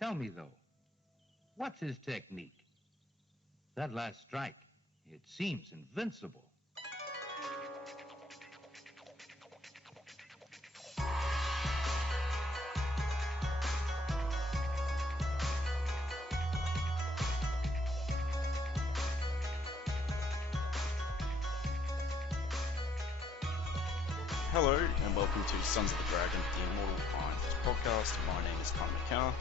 Tell me, though, what's his technique? That last strike, it seems invincible. Hello and welcome to Sons of the Dragon, the Immortal Iron Fist podcast. My name is Connor McKenna.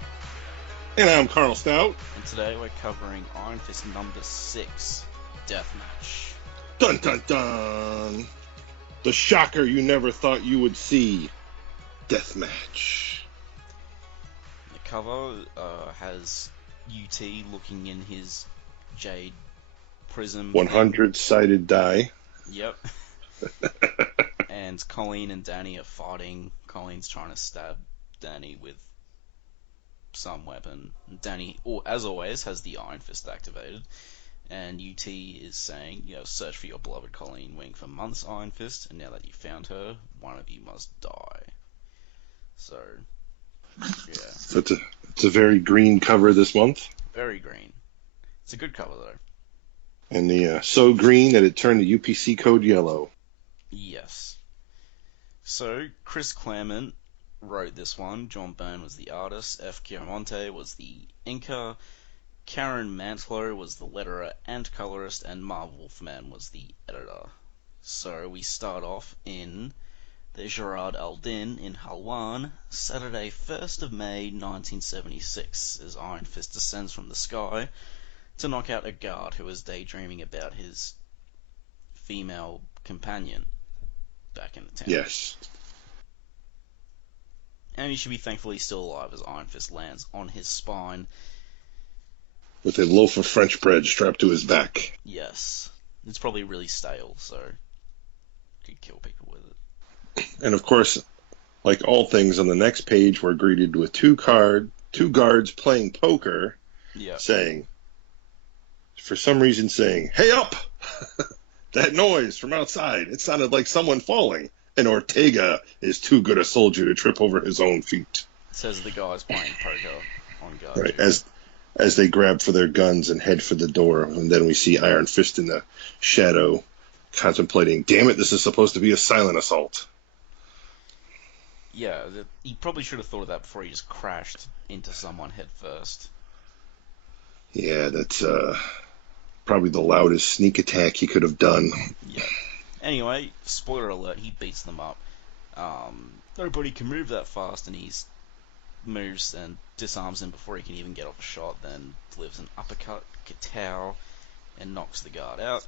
And I'm Carl Stout. And today we're covering Iron Fist number 6, Deathmatch. Dun dun dun! The shocker you never thought you would see. Deathmatch. The cover has UT looking in his jade prism. 100-sided die. Yep. And Colleen and Danny are fighting. Colleen's trying to stab Danny with some weapon. Danny, as always, has the Iron Fist activated. And UT is saying, search for your beloved Colleen Wing for months, Iron Fist, and now that you found her, one of you must die. So, yeah. So it's a very green cover this month. Very green. It's a good cover, though. And the so green that it turned the UPC code yellow. Yes. So, Chris Claremont wrote this one. John Byrne was the artist. F. Chiaramonte was the inker. Karen Mantlo was the letterer and colorist. And Marv Wolfman was the editor. So, we start off in the Gerard Aldin in Halwan, Saturday, 1st of May, 1976, as Iron Fist descends from the sky to knock out a guard who is daydreaming about his female companion back in the town. Yes. And he should be thankful he's still alive as Iron Fist lands on his spine. With a loaf of French bread strapped to his back. Yes. It's probably really stale, so could kill people with it. And of course, like all things on the next page, we're greeted with two guards playing poker, Yep. for some reason saying, "Hey up!" That noise from outside, it sounded like someone falling. And Ortega is too good a soldier to trip over his own feet. Says the guys playing poker on guard. Right, as they grab for their guns and head for the door. And then we see Iron Fist in the shadow contemplating, damn it, this is supposed to be a silent assault. Yeah, he probably should have thought of that before he just crashed into someone head first. Yeah, that's probably the loudest sneak attack he could have done. Yeah. Anyway, spoiler alert, he beats them up. Nobody can move that fast, and he moves and disarms him before he can even get off a shot, then delivers an uppercut, katow, and knocks the guard out.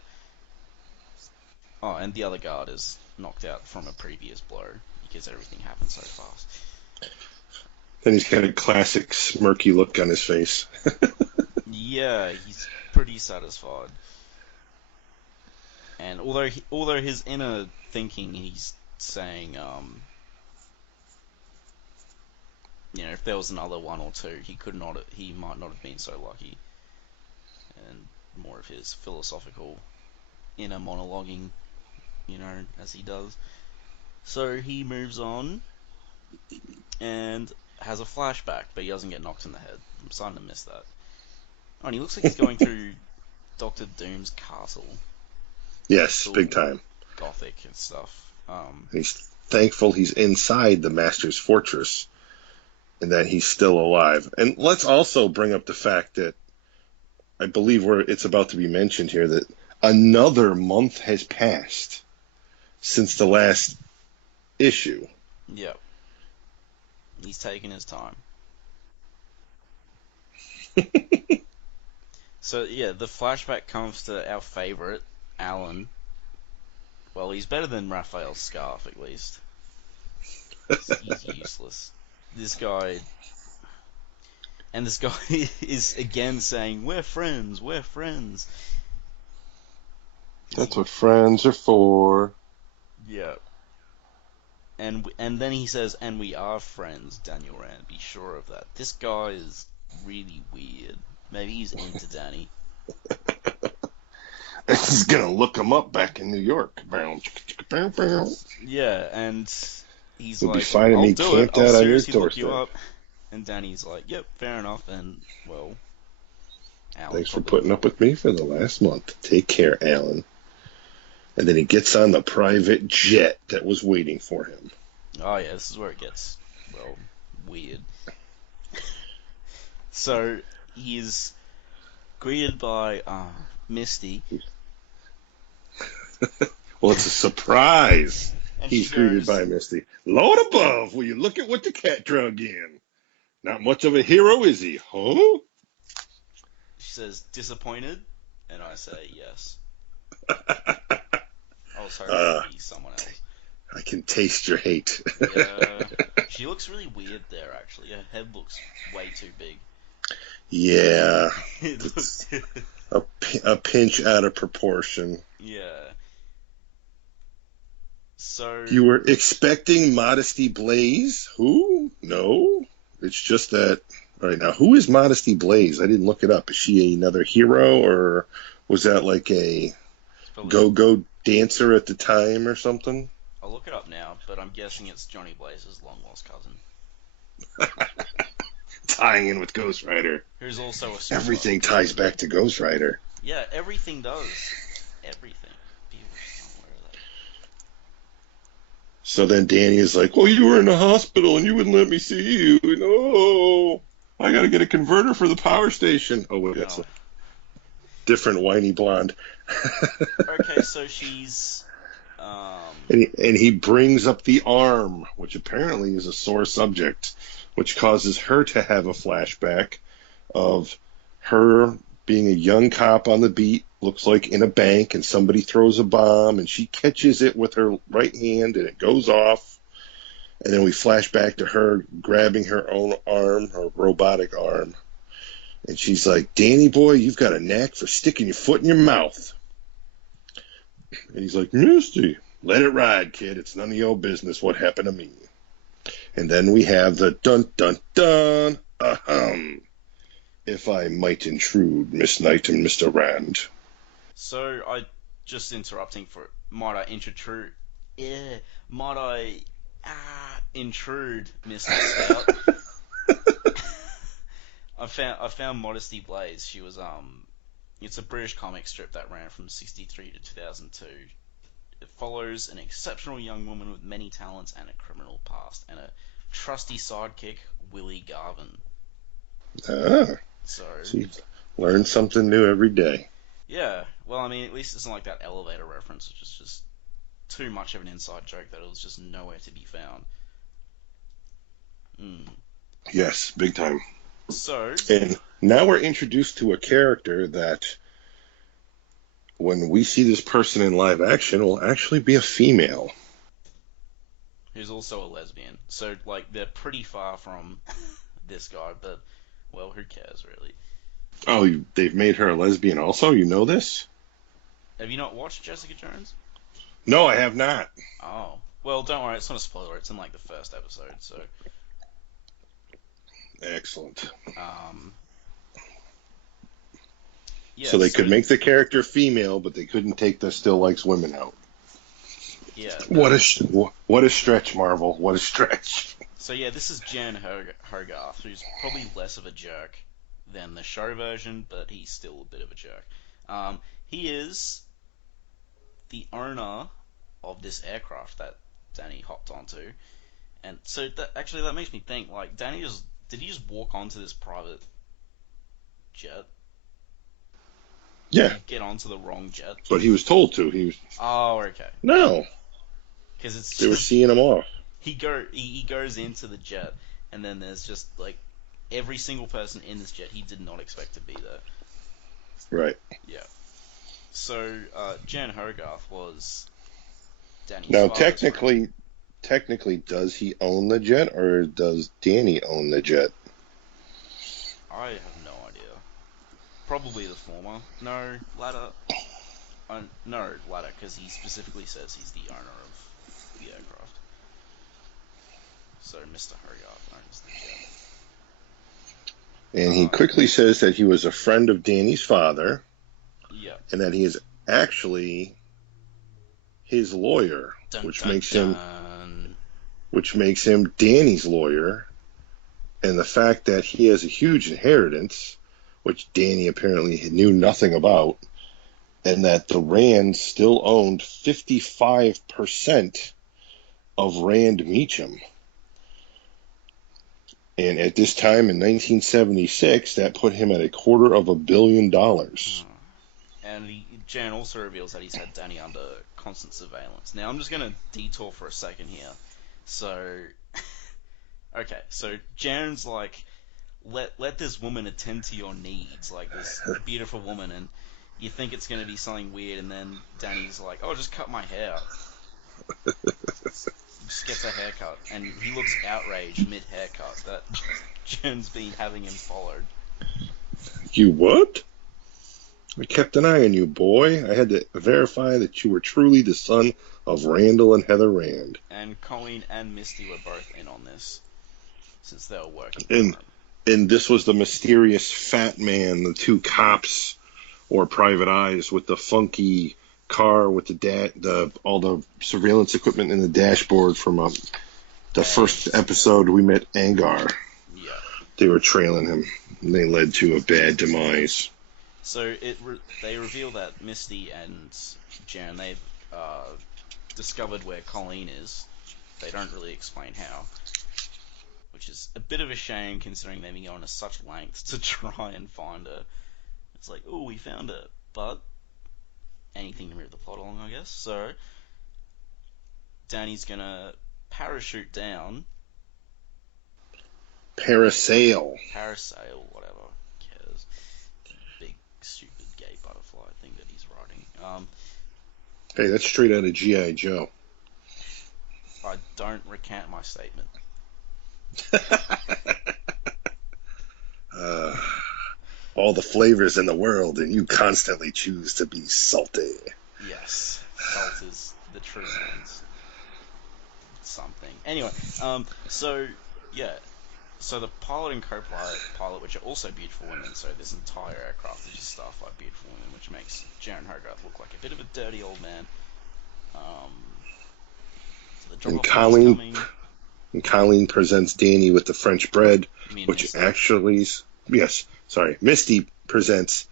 Oh, and the other guard is knocked out from a previous blow, because everything happened so fast. Then he's got a classic smirky look on his face. Yeah, he's pretty satisfied. And although his inner thinking, he's saying, if there was another one or two, he might not have been so lucky. And more of his philosophical inner monologuing, as he does. So he moves on and has a flashback, but he doesn't get knocked in the head. I'm starting to miss that. Oh, and he looks like he's going through Dr. Doom's castle. Yes, big time. Gothic and stuff. He's thankful he's inside the Master's fortress and that he's still alive. And let's also bring up the fact that I believe it's about to be mentioned here that another month has passed since the last issue. Yep. He's taking his time. So, yeah, the flashback comes to our favorite, Alan. Well, he's better than Raphael's scarf, at least. He's useless. This guy is again saying, we're friends. That's what friends are for. Yeah. And then he says, and we are friends, Daniel Rand, be sure of that. This guy is really weird. Maybe he's into Danny. He's gonna look him up back in New York. Yeah, and he's You'll like, be finding I'll me do it. camped I'll out on your seriously look you doorstep. up. And Danny's like, yep, fair enough. And, well, Alan Thanks for probably... putting up with me for the last month. Take care, Alan. And then he gets on the private jet that was waiting for him. Oh, yeah, this is where it gets, well, weird. So, he's greeted by Misty. Well, it's a surprise. And He's she greeted goes, by Misty. Lord above, will you look at what the cat drug in? Not much of a hero, is he? Huh? she says, disappointed? And I say, yes. I was hoping it would be someone else. I can taste your hate. Yeah. She looks really weird there, actually. Her head looks way too big. Yeah. It looks... A pinch out of proportion. Yeah. So... You were expecting Modesty Blaze? Who? No. It's just that... All right, now, who is Modesty Blaze? I didn't look it up. Is she another hero, or was that like a go-go dancer at the time or something? I'll look it up now, but I'm guessing it's Johnny Blaze's long-lost cousin. Tying in with Ghost Rider. Who's also a super... Everything ties back to Ghost Rider. Yeah, everything does. Everything. People just don't aware of that. So then Danny is like, well, you were in the hospital and you wouldn't let me see you. No, I got to get a converter for the power station. Oh, wait, that's a different whiny blonde. Okay, so she's... And he brings up the arm, which apparently is a sore subject, which causes her to have a flashback of her being a young cop on the beat, looks like in a bank, and somebody throws a bomb, and she catches it with her right hand, and it goes off. And then we flash back to her grabbing her own arm, her robotic arm. And she's like, Danny boy, you've got a knack for sticking your foot in your mouth. And he's like, Misty, let it ride, kid. It's none of your business what happened to me. And then we have the dun-dun-dun, ahem. If I might intrude, Miss Knight and Mr. Rand. So, just interrupting for... Might I intrude... Yeah, might I... intrude, Mr. Scout? I found Modesty Blaze. She was, it's a British comic strip that ran from 1963 to 2002. It follows an exceptional young woman with many talents and a criminal past, and a trusty sidekick, Willie Garvin. So you learn something new every day. Yeah, well, I mean, at least it's not like that elevator reference, which is just too much of an inside joke that it was just nowhere to be found. Yes, big time. So... And now we're introduced to a character that, when we see this person in live action, will actually be a female. Who's also a lesbian. So, like, they're pretty far from this guy, but, well, who cares, really? Oh, they've made her a lesbian also? You know this? Have you not watched Jessica Jones? No, I have not. Oh. Well, don't worry, it's not a spoiler. It's in, like, the first episode, so... Excellent. Yeah, so they could make the character female, but they couldn't take the still likes women out. Yeah. What a stretch, Marvel. What a stretch. So yeah, this is Jan Hogarth, who's probably less of a jerk than the show version, but he's still a bit of a jerk. He is the owner of this aircraft that Danny hopped onto, and so that makes me think, like, did he just walk onto this private jet? Yeah. Get onto the wrong jet? But he was told to. Oh, okay. No. Because they were seeing him off. He goes into the jet, and then there's just, like, every single person in this jet he did not expect to be there. Right. Yeah. So, Jan Hogarth was Danny's now, father's friend. technically, does he own the jet, or does Danny own the jet? I have no idea. Probably the former. No, latter. No, latter, because he specifically says he's the owner of the aircraft. So, Mr. Hogarth owns the jet. And he quickly says that he was a friend of Danny's father. Yeah. And that he is actually his lawyer, which makes him Danny's lawyer, And the fact that he has a huge inheritance, which Danny apparently knew nothing about, and that the Rands still owned 55% of Rand Meacham. And at this time in 1976, that put him at $250 million. And Jan also reveals that he's had Danny under constant surveillance. Now, I'm just going to detour for a second here. So, okay, so Jan's like, let this woman attend to your needs, like this beautiful woman, and you think it's going to be something weird, and then Danny's like, oh, just cut my hair. Just gets a haircut, and he looks outraged mid-haircut that Jan's been having him followed. You what? I kept an eye on you, boy. I had to verify that you were truly the son of Randall and Heather Rand. And Colleen and Misty were both in on this, since they were working. And this was the mysterious fat man, the two cops or private eyes with the funky car with all the surveillance equipment in the dashboard from the first episode we met Angar. Yeah. They were trailing him, and they led to a bad demise. So they reveal that Misty and Jan, they've discovered where Colleen is. They don't really explain how, which is a bit of a shame considering they've been going to such lengths to try and find her. It's like, oh, we found her, but anything to move the plot along, I guess. So Danny's gonna parachute down. Parasail, whatever. Who cares? Big, stupid, gay butterfly thing that he's riding. Hey, that's straight out of G.I. Joe. I don't recant my statement. All the flavors in the world, and you constantly choose to be salty. Yes, salt is the true sense. Something. Anyway, so the pilot and co-pilot, which are also beautiful women, so this entire aircraft is just staffed by beautiful women, which makes Jaren Hogarth look like a bit of a dirty old man. So Colleen presents Danny with the French bread, which Misty? actually, Misty presents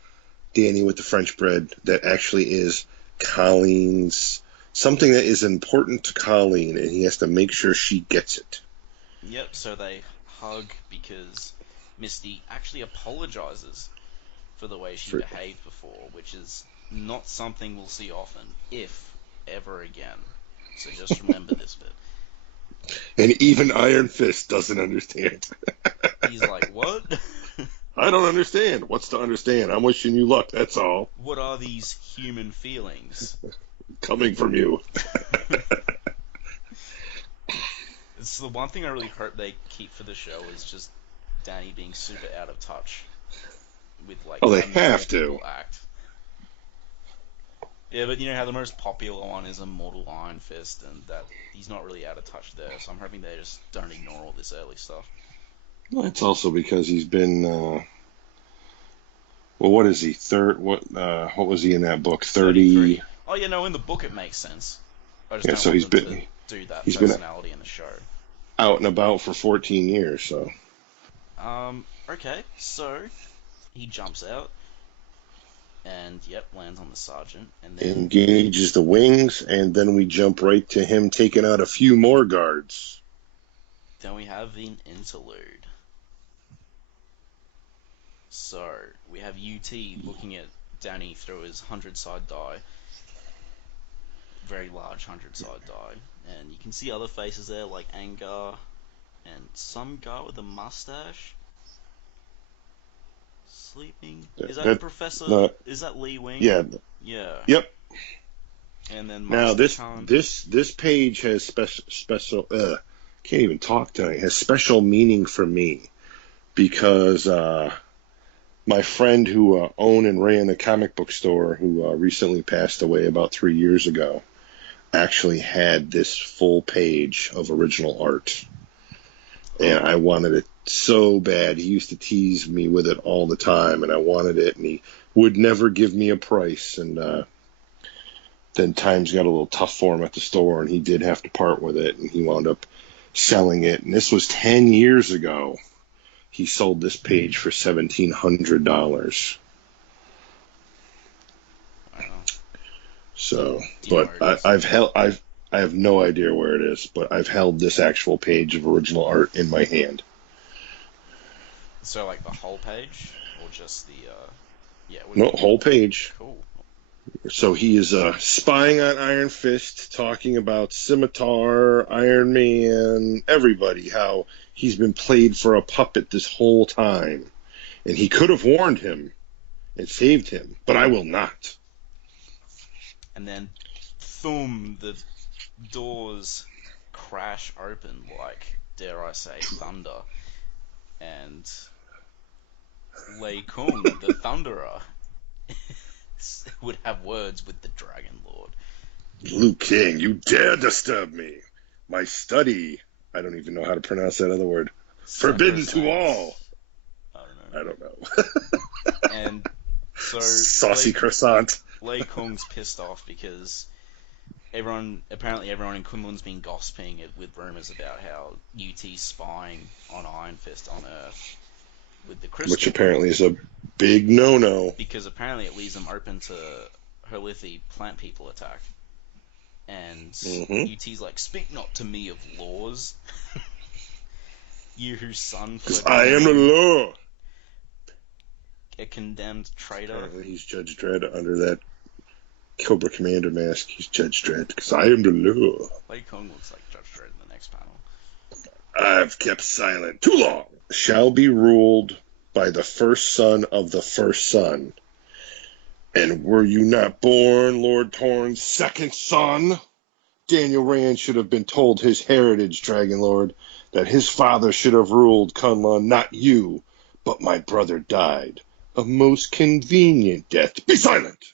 Danny with the French bread that actually is Colleen's, something that is important to Colleen, and he has to make sure she gets it. Yep, so they hug because Misty actually apologizes for the way she behaved before, which is not something we'll see often, if ever again. So just remember this bit. And even Iron Fist doesn't understand. He's like, what? I don't understand. What's to understand? I'm wishing you luck, that's all. What are these human feelings? Coming from you. It's the one thing I really hope they keep for the show is just Danny being super out of touch with, like, they have to act. Yeah, but you know how the most popular one is Immortal Iron Fist, and that he's not really out of touch there, so I'm hoping they just don't ignore all this early stuff. Well, it's also because he's been, what is he? What was he in that book? 30. Oh yeah, no, in the book it makes sense. I just Yeah, don't so want he's them been to do that he's personality in the show. Out and about for 14 years, so. Okay, so he jumps out and lands on the sergeant and then Engages the wings, and then we jump right to him taking out a few more guards. Then we have an interlude. So we have UT looking at Danny through his 100-side die. Very large 100-side die. And you can see other faces there like Angar and some guy with a mustache sleeping. Is that Professor? No, is that Lee Wing? Yeah. Yep. And then now Khan. this page has special can't even talk tonight. Has special meaning for me because my friend who owned and ran a comic book store, who recently passed away about 3 years ago, actually had this full page of original art. And I wanted it so bad. He used to tease me with it all the time, and I wanted it, and he would never give me a price. And then times got a little tough for him at the store, and he did have to part with it, and he wound up selling it. And this was 10 years ago. he sold this page for $1,700. Wow. So, Do you know but where it is? I have no idea where it is, but I've held this actual page of original art in my hand. So, like, the whole page? Or just the, yeah. No, whole page. Cool. So he is spying on Iron Fist, talking about Scimitar, Iron Man, everybody, how he's been played for a puppet this whole time. And he could have warned him and saved him, but I will not. And then, boom, the doors crash open like, dare I say, thunder. And Lei Kung, the Thunderer, would have words with the Dragon Lord. Liu King, you dare disturb me. My study. I don't even know how to pronounce that other word. Forbidden to all. I don't know. And so saucy croissant. Lei Kung's pissed off because apparently everyone in Kunlun's been gossiping with rumors about how UT's spying on Iron Fist on Earth with the crystal. Which apparently is a big no-no. Because apparently it leaves them open to Herlithi plant people attack. And UT's like, speak not to me of laws. You whose son... Because I am the law. A condemned traitor. Apparently he's Judge Dredd under that Cobra Commander mask. He's Judge Dredd, because I am the law. Lei Kung looks like Judge Dredd in the next panel. I've kept silent too long. Shall be ruled by the first son of the first son. And were you not born, Lord Torn's second son? Daniel Rand should have been told his heritage, Dragon Lord, that his father should have ruled Kunlun, not you, but my brother died. A most convenient death. Be silent!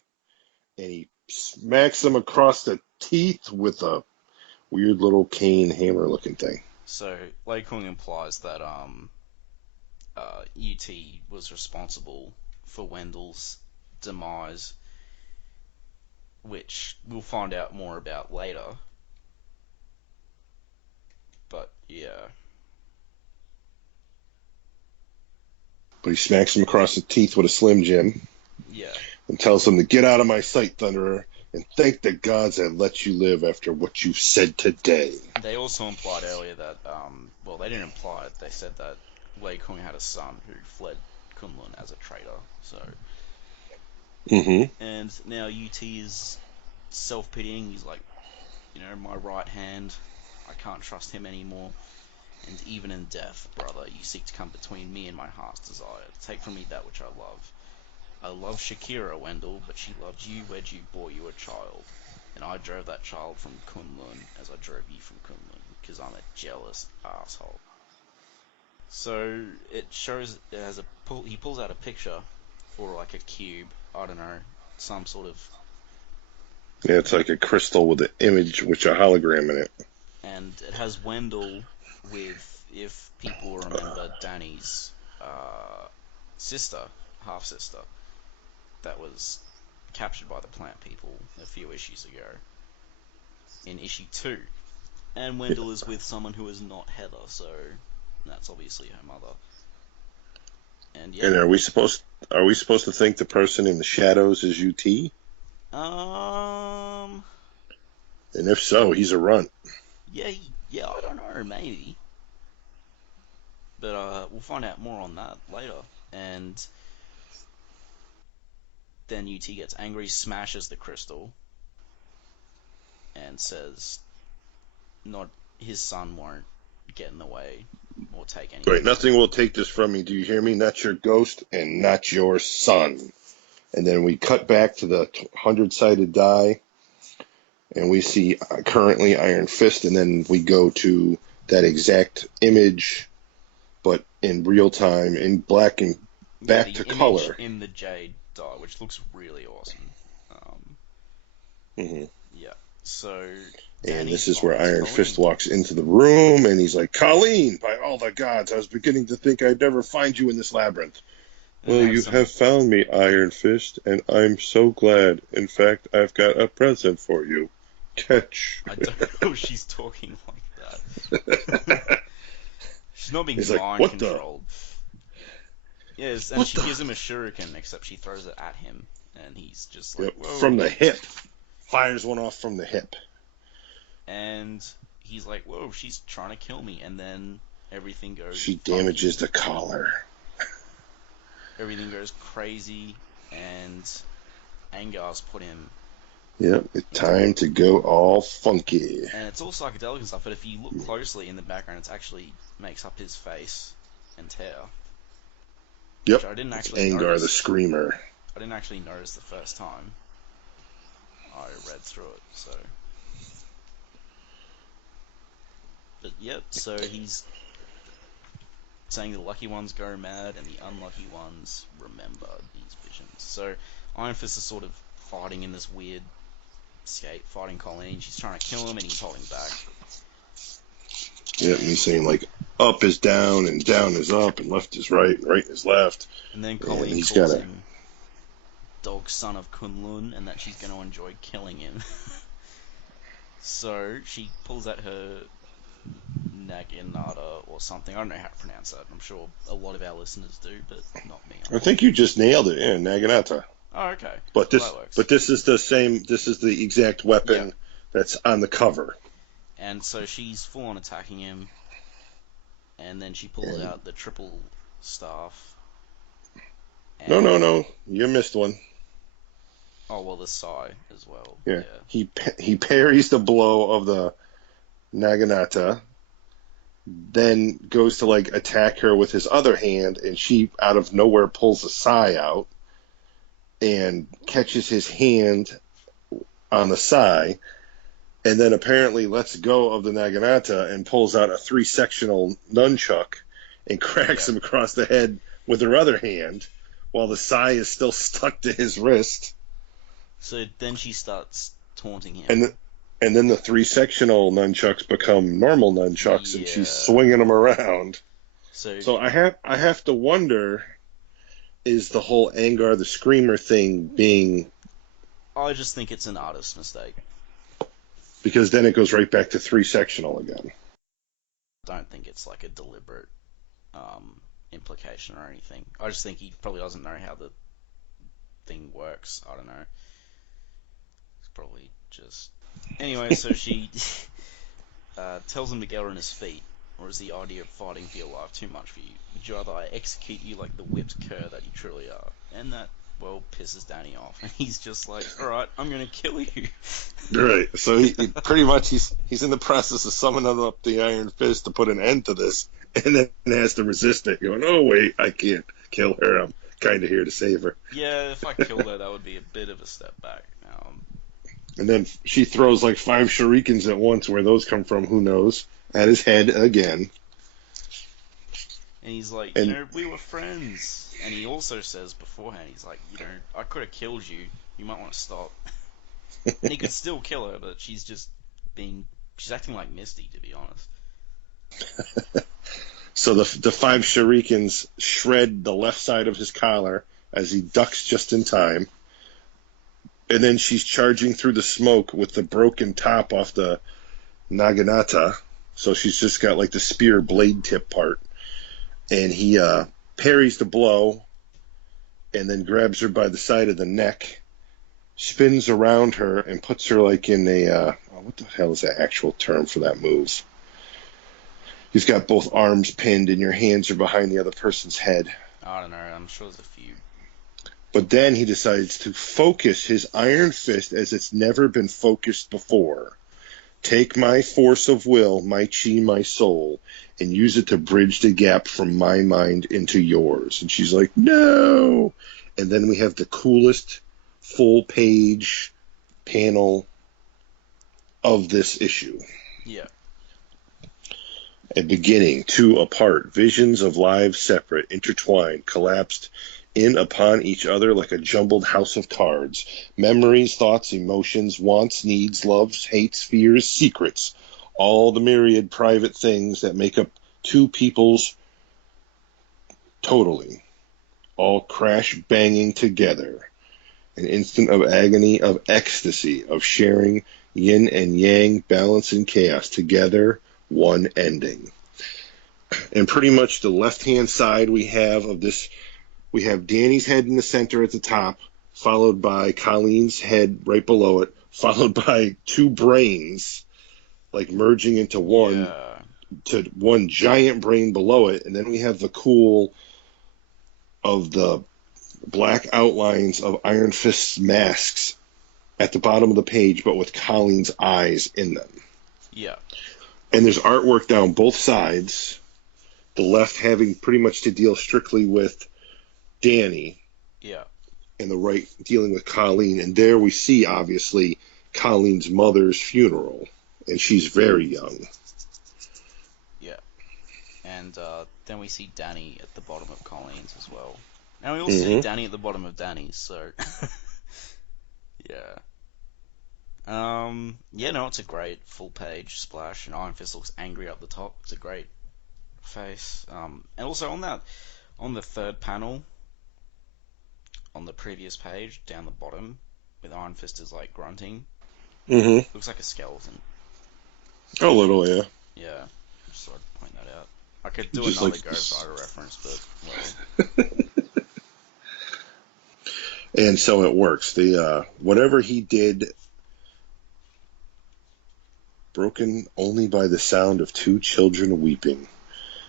And he smacks him across the teeth with a weird little cane hammer looking thing. So, Lei Kung implies that UT was responsible for Wendell's demise, which we'll find out more about later. But, yeah. But he smacks him across the teeth with a Slim Jim. Yeah. And tells him to get out of my sight, Thunderer, and thank the gods that let you live after what you've said today. They also implied earlier that, well, they didn't imply it, they said that Lei Kung had a son who fled Kunlun as a traitor, so... And now UT is self-pitying, he's like, my right hand, I can't trust him anymore. And even in death, brother, you seek to come between me and my heart's desire. Take from me that which I love. I love Shakira, Wendell, but she loved you, wed you, bore you a child. And I drove that child from Kunlun as I drove you from Kunlun, because I'm a jealous asshole. So, it shows, he pulls out a picture, or like a cube, I don't know, some sort of... Yeah, it's like a crystal with an image, with a hologram in it. And it has Wendell with, if people remember, Danny's sister, half-sister, that was captured by the plant people a few issues ago, in issue 2. And Wendell is with someone who is not Heather, so that's obviously her mother. And yeah. And are we supposed to think the person in the shadows is UT? And if so, he's a runt. Yeah, I don't know, maybe. But we'll find out more on that later. And then UT gets angry, smashes the crystal, and says, "Not his son won't get in the way or take anything." Right, nothing will take this from me. Do you hear me? Not your ghost and not your son. And then we cut back to the 100-sided die, and we see currently Iron Fist, and then we go to that exact image, but in real time, in black and back to color. In the Jade die, which looks really awesome. Yeah, so... And this is where Iron Fist walks into the room, and he's like, Colleen, by all the gods, I was beginning to think I'd never find you in this labyrinth. Well, you have found me, Iron Fist, and I'm so glad. In fact, I've got a present for you. Catch. I don't know if she's talking like that. She's not being mind controlled. Yes, and What she the? gives him a shuriken, except she throws it at him, and he's just like, Yep, whoa. from the hip. Fires one off from the hip. And he's like, whoa, she's trying to kill me, and then everything goes She funky. damages the collar. Everything goes crazy, and Angar's put him. Yep, it's time to go all funky. And it's all psychedelic and stuff, but if you look closely in the background, it actually makes up his face and hair. Yep, Which I didn't it's actually Angar notice. the Screamer. I didn't actually notice the first time I read through it, so. But yep, so he's saying the lucky ones go mad and the unlucky ones remember these visions. So Iron Fist is sort of fighting in this weird skate, fighting Colleen. She's trying to kill him and he's holding back. Yep, and he's saying like up is down and down is up and left is right and right is left. And then Colleen calls him dog son of Kunlun and that she's going to enjoy killing him. So she pulls out her Naginata or something. I don't know how to pronounce that. I'm sure a lot of our listeners do, but not me. I think you just nailed it. Yeah, Naginata. Oh, okay. But this is the same. This is the exact weapon that's on the cover. And so she's full on attacking him, and then she pulls out the triple staff. No. You missed one. Oh well, the Sai as well. Yeah. He parries the blow of the Naginata, then goes to like attack her with his other hand, and she out of nowhere pulls a Sai out and catches his hand on the Sai, and then apparently lets go of the Naginata and pulls out a 3-sectional nunchuck and cracks him across the head with her other hand, while the Sai is still stuck to his wrist. So then she starts taunting him. And then the 3-sectional nunchucks become normal nunchucks, and she's swinging them around. So I have to wonder, is the whole Angar the Screamer thing being... I just think it's an artist mistake. Because then it goes right back to 3-sectional again. I don't think it's like a deliberate implication or anything. I just think he probably doesn't know how the thing works. I don't know. It's probably just... Anyway, so she tells him to get on his feet, or is the idea of fighting for your life too much for you? Would you rather I execute you like the whipped cur that you truly are? And that, well, pisses Danny off, and he's just like, alright, I'm gonna kill you. Right, so he pretty much, he's in the process of summoning up the Iron Fist to put an end to this, and then has to resist it, going, oh wait, I can't kill her, I'm kinda here to save her. Yeah, if I killed her, that would be a bit of a step back. And then she throws like 5 shurikens at once. Where those come from, who knows? At his head again. And he's like, we were friends. And he also says beforehand, he's like, I could have killed you. You might want to stop. And he could still kill her, but she's acting like Misty, to be honest. So the 5 shurikens shred the left side of his collar as he ducks just in time. And then she's charging through the smoke with the broken top off the Naginata. So she's just got like the spear blade tip part. And he parries the blow and then grabs her by the side of the neck, spins around her, and puts her like in a... what the hell is the actual term for that move? You've got both arms pinned and your hands are behind the other person's head. I don't know. I'm sure there's a few. But then he decides to focus his Iron Fist as it's never been focused before. Take my force of will, my chi, my soul, and use it to bridge the gap from my mind into yours. And she's like, no! And then we have the coolest full-page panel of this issue. Yeah. A beginning, 2 apart, visions of lives separate, intertwined, collapsed in upon each other like a jumbled house of cards. Memories, thoughts, emotions, wants, needs, loves, hates, fears, secrets. All the myriad private things that make up 2 people's totally. All crash banging together. An instant of agony, of ecstasy, of sharing yin and yang, balance and chaos. Together, one ending. And pretty much the left-hand side we have of this We have Danny's head in the center at the top, followed by Colleen's head right below it, followed by two brains, like merging into one, Yeah. to one giant brain below it, and then we have the cool of the black outlines of Iron Fist's masks at the bottom of the page, but with Colleen's eyes in them. Yeah. And there's artwork down both sides, the left having pretty much to deal strictly with Danny, Yeah. and the right dealing with Colleen. And there we see, obviously, Colleen's mother's funeral, and she's very young. Yeah. And then we see Danny at the bottom of Colleen's as well. And we also see Danny at the bottom of Danny's, so... yeah. Yeah, no, it's a great full-page splash, and Iron Fist looks angry up the top. It's a great face. And also on the third panel, on the previous page, down the bottom, with Iron Fist is, like, grunting. Looks like a skeleton. A little, yeah. Yeah, just thought I'd point that out. I could do Just another like Ghost Rider reference, but, well... And so it works. The whatever he did, broken only by the sound of two children weeping.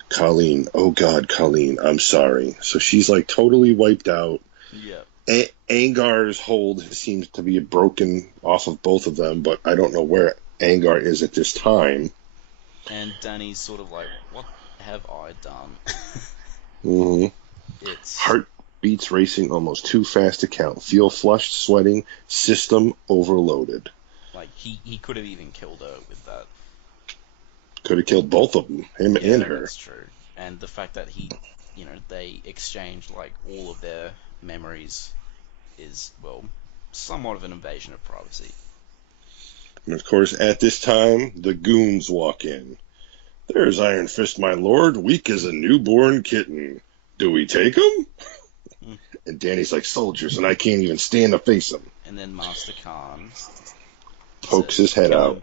Colleen, oh God, Colleen, I'm sorry. So she's like totally wiped out. Yeah. Angar's hold seems to be broken off of both of them, but I don't know where Angar is at this time. And Danny's sort of like, what have I done? It's... Heartbeats racing almost too fast to count. Feel flushed, sweating, system overloaded. Like, he could have even killed her with that. Could have killed both of them, him and her. That's true. And the fact that they exchanged, like, all of their memories is, well, somewhat of an invasion of privacy. And of course, at this time, the goons walk in. There's Iron Fist, my lord, weak as a newborn kitten. Do we take him? And Danny's like, soldiers, and I can't even stand to face them. And then Master Khan pokes says, his head out.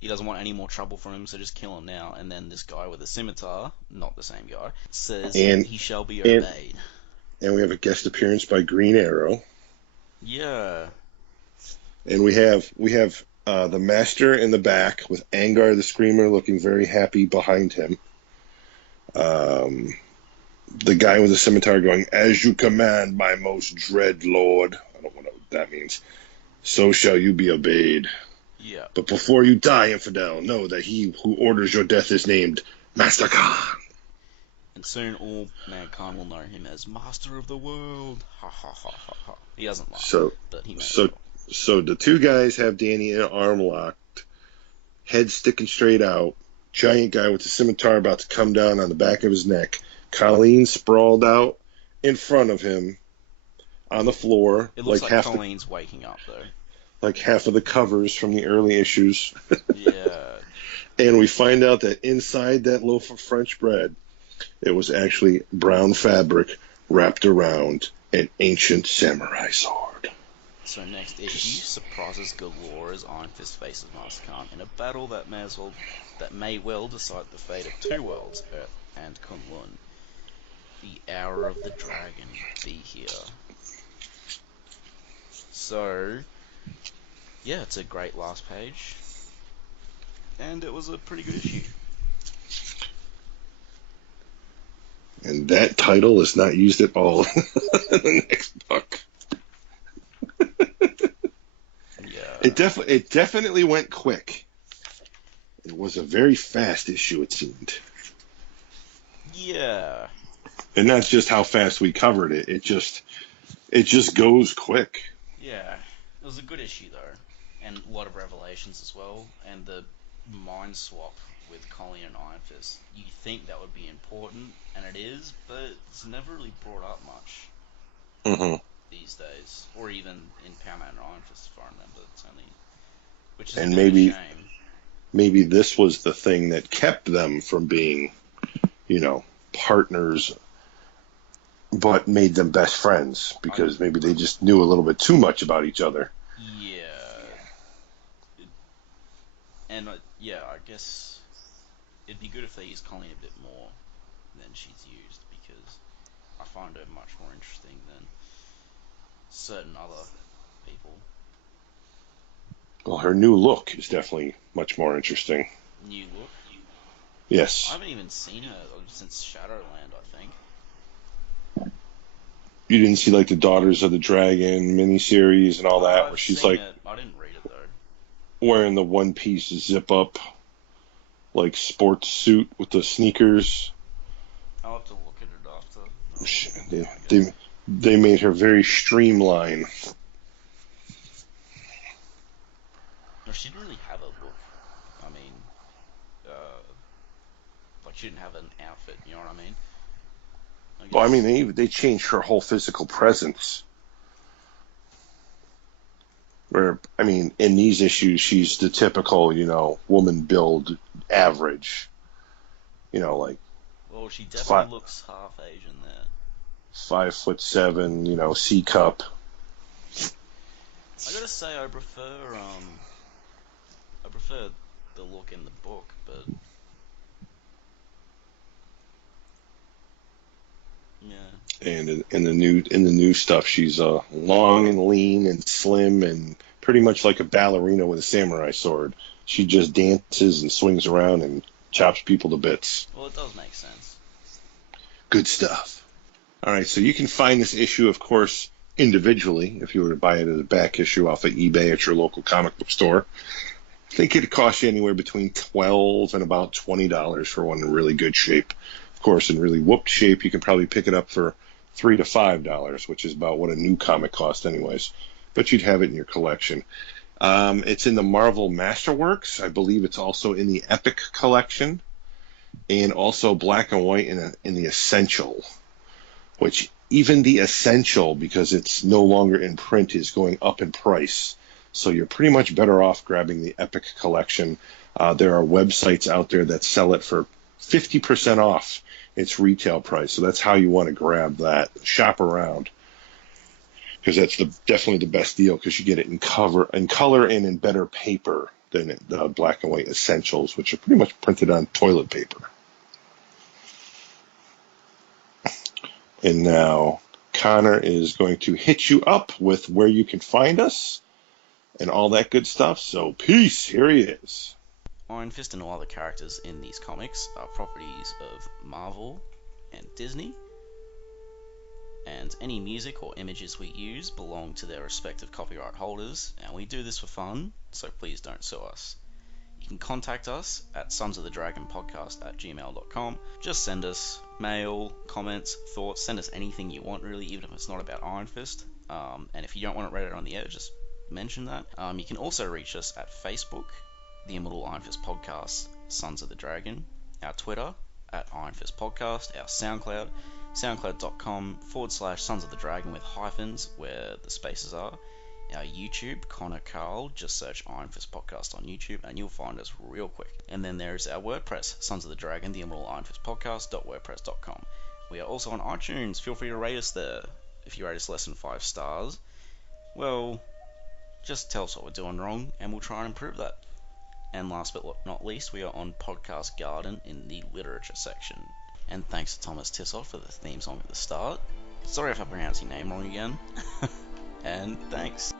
He doesn't want any more trouble from him, so just kill him now. And then this guy with a scimitar, not the same guy, says he shall be obeyed. And we have a guest appearance by Green Arrow. Yeah. And we have the Master in the back with Angar the Screamer looking very happy behind him. The guy with the scimitar going, as you command, my most dread lord. I don't know what that means. So shall you be obeyed. Yeah. But before you die, infidel, know that he who orders your death is named Master Khan. And soon all mankind will know him as Master of the World. Ha ha ha ha ha. He doesn't laugh, but he knows. So the two guys have Danny in an arm locked, head sticking straight out, giant guy with the scimitar about to come down on the back of his neck. Colleen sprawled out in front of him on the floor. It looks like Colleen's waking up, though. Like half of the covers from the early issues. Yeah. And we find out that inside that loaf of French bread, it was actually brown fabric wrapped around an ancient samurai sword. So next issue, surprises galore as Iron Fist faces Master Khan in a battle that may well decide the fate of two worlds, Earth and Kunlun. The hour of the dragon be here. So, yeah, it's a great last page, and it was a pretty good issue. And that title is not used at all in the next book. Yeah. It definitely went quick. It was a very fast issue, it seemed. Yeah. And that's just how fast we covered it. It just goes quick. Yeah. It was a good issue, though. And a lot of revelations as well. And the mind swap with Colleen and Iron Fist. You think that would be important, and it is, but it's never really brought up much these days. Or even in Power Man and Iron Fist, if I remember. It's only... Which is a bit of a shame. Maybe this was the thing that kept them from being, partners, but made them best friends, because maybe they just knew a little bit too much about each other. Yeah. I guess it'd be good if they used Colleen a bit more than she's used, because I find her much more interesting than certain other people. Well, her new look is definitely much more interesting. New look? Yes. I haven't even seen her since Shadowland, I think. You didn't see like the Daughters of the Dragon miniseries and all that, I've where she's seen like it. I didn't read it though. wearing the one piece zip up like sports suit with the sneakers. I'll have to look at it after. They made her very streamlined. No, she didn't really have a look. I mean, like she didn't have an outfit. You know what I mean? Well, I mean, they changed her whole physical presence. Where, I mean, in these issues, she's the typical, woman build average. Like. Well, she definitely looks half Asian there. 5'7", C cup. I gotta say, I prefer the look in the book, but yeah. And in the new stuff, she's long and lean and slim and pretty much like a ballerina with a samurai sword. She just dances and swings around and chops people to bits. Well, it does make sense. Good stuff. All right, so you can find this issue, of course, individually if you were to buy it as a back issue off of eBay at your local comic book store. I think it'd cost you anywhere between $12 and about $20 for one in really good shape. Of course, in really whooped shape, you can probably pick it up for $3 to $5, which is about what a new comic costs anyways. But you'd have it in your collection. It's in the Marvel Masterworks. I believe it's also in the Epic collection, and also black and white in the Essential, which even the Essential, because it's no longer in print, is going up in price. So you're pretty much better off grabbing the Epic collection. There are websites out there that sell it for 50% off its retail price. So that's how you want to grab that. Shop around, because that's definitely the best deal, because you get it in color and in better paper than the black and white Essentials, which are pretty much printed on toilet paper. And now Connor is going to hit you up with where you can find us and all that good stuff. So peace, here he is. Iron Fist and all other characters in these comics are properties of Marvel and Disney, and any music or images we use belong to their respective copyright holders, and we do this for fun, so please don't sue us. You can contact us at sonsofthedragonpodcast@gmail.com. Just send us mail, comments, thoughts, send us anything you want really, even if it's not about Iron Fist. And if you don't want it read out on the air, just mention that. You can also reach us at Facebook, the Immortal Iron Fist Podcast, Sons of the Dragon, our Twitter, at Iron Fist Podcast, our SoundCloud, soundcloud.com/Sons of the Dragon with hyphens where the spaces are, our YouTube, Connor Karl, just search Iron Fist Podcast on YouTube and you'll find us real quick. And then there's our WordPress, Sons of the Dragon, the Immortal Iron Fist Podcast.wordpress.com. We are also on iTunes. Feel free to rate us there. If you rate us less than 5 stars, well, just tell us what we're doing wrong and we'll try and improve that. And last but not least, we are on Podcast Garden in the literature section. And thanks to Thomas Tissoff for the theme song at the start. Sorry if I pronounced your name wrong again. And thanks.